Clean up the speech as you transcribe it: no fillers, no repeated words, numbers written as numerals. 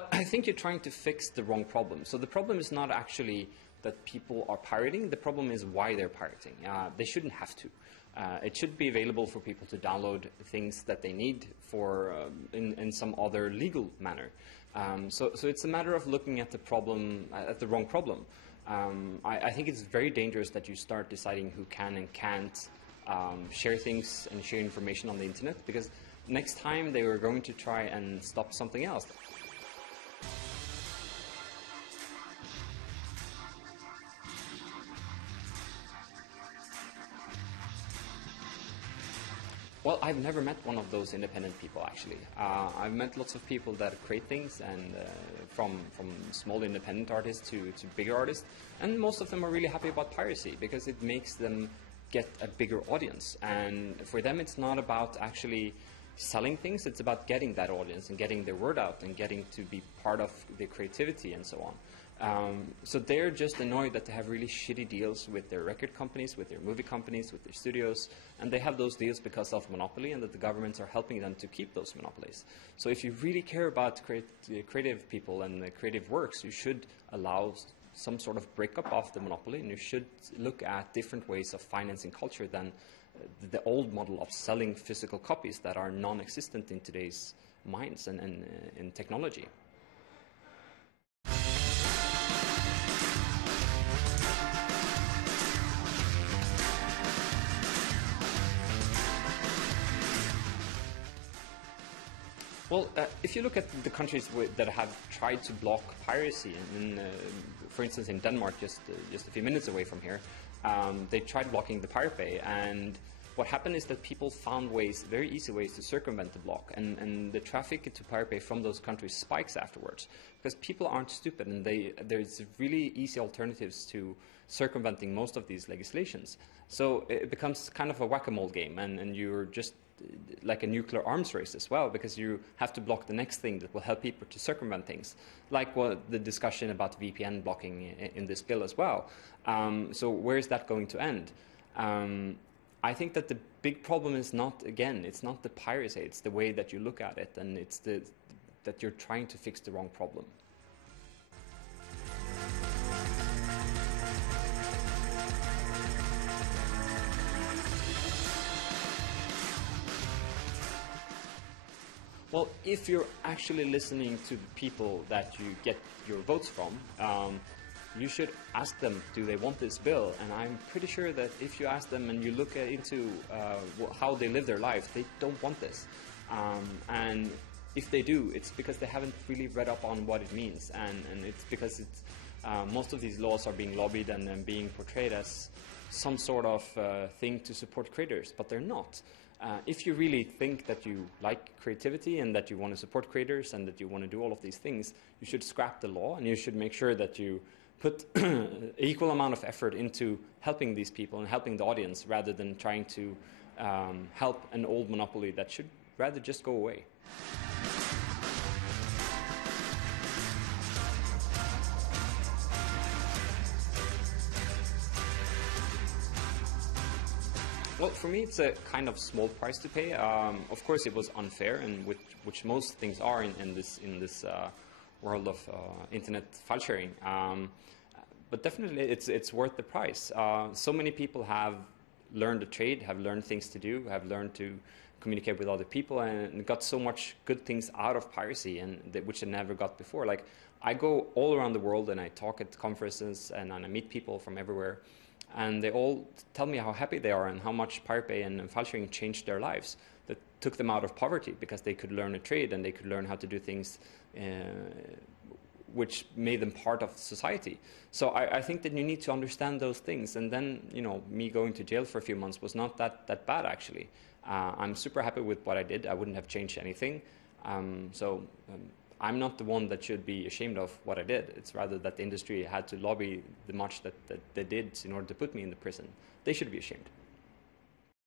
Well, I think you're trying to fix the wrong problem. So the problem is not actually that people are pirating. The problem is why they're pirating. They shouldn't have to. It should be available for people to download things that they need for in some other legal manner. So it's a matter of looking at the problem, at the wrong problem. I think it's very dangerous that you start deciding who can and can't share things and share information on the internet, because next time they were going to try and stop something else. Well, I've never met one of those independent people, actually. I've met lots of people that create things, and from small independent artists to bigger artists, and most of them are really happy about piracy because it makes them get a bigger audience. And for them, it's not about actually selling things, it's about getting that audience and getting their word out and getting to be part of their creativity and so on. So they're just annoyed that they have really shitty deals with their record companies, with their movie companies, with their studios, and they have those deals because of monopoly, and that the governments are helping them to keep those monopolies. So if you really care about creative people and the creative works, you should allow some sort of breakup of the monopoly, and you should look at different ways of financing culture than the old model of selling physical copies that are non-existent in today's minds and in technology. Well, if you look at the countries that have tried to block piracy, for instance, in Denmark, just a few minutes away from here, they tried blocking the Pirate Bay, and what happened is that people found ways, very easy ways, to circumvent the block, and the traffic to Pirate Bay from those countries spikes afterwards, because people aren't stupid, and there's really easy alternatives to circumventing most of these legislations. So it becomes kind of a whack-a-mole game, and you're just like a nuclear arms race as well, because you have to block the next thing that will help people to circumvent things, like the discussion about VPN blocking in this bill as well. So where is that going to end? I think that the big problem is not, again, it's not the piracy, it's the way that you look at it, and it's that you're trying to fix the wrong problem. Well, if you're actually listening to the people that you get your votes from, you should ask them, do they want this bill? And I'm pretty sure that if you ask them and you look into how they live their life, they don't want this. And if they do, it's because they haven't really read up on what it means. And it's because most of these laws are being lobbied and being portrayed as some sort of thing to support creators, but they're not. If you really think that you like creativity and that you want to support creators and that you want to do all of these things, you should scrap the law, and you should make sure that you put equal amount of effort into helping these people and helping the audience, rather than trying to help an old monopoly that should rather just go away. Well, for me, it's a kind of small price to pay. Of course, it was unfair, and which most things are in this world of internet file sharing. But definitely, it's worth the price. So many people have learned a trade, have learned things to do, have learned to communicate with other people, and got so much good things out of piracy, and which they never got before. Like, I go all around the world and I talk at conferences and I meet people from everywhere. And they all tell me how happy they are and how much Pirate Bay and file sharing changed their lives. That took them out of poverty because they could learn a trade and they could learn how to do things which made them part of society. So I think that you need to understand those things. And then, you know, me going to jail for a few months was not that bad, actually. I'm super happy with what I did. I wouldn't have changed anything. I'm not the one that should be ashamed of what I did. It's rather that the industry had to lobby the much that they did in order to put me in the prison. They should be ashamed.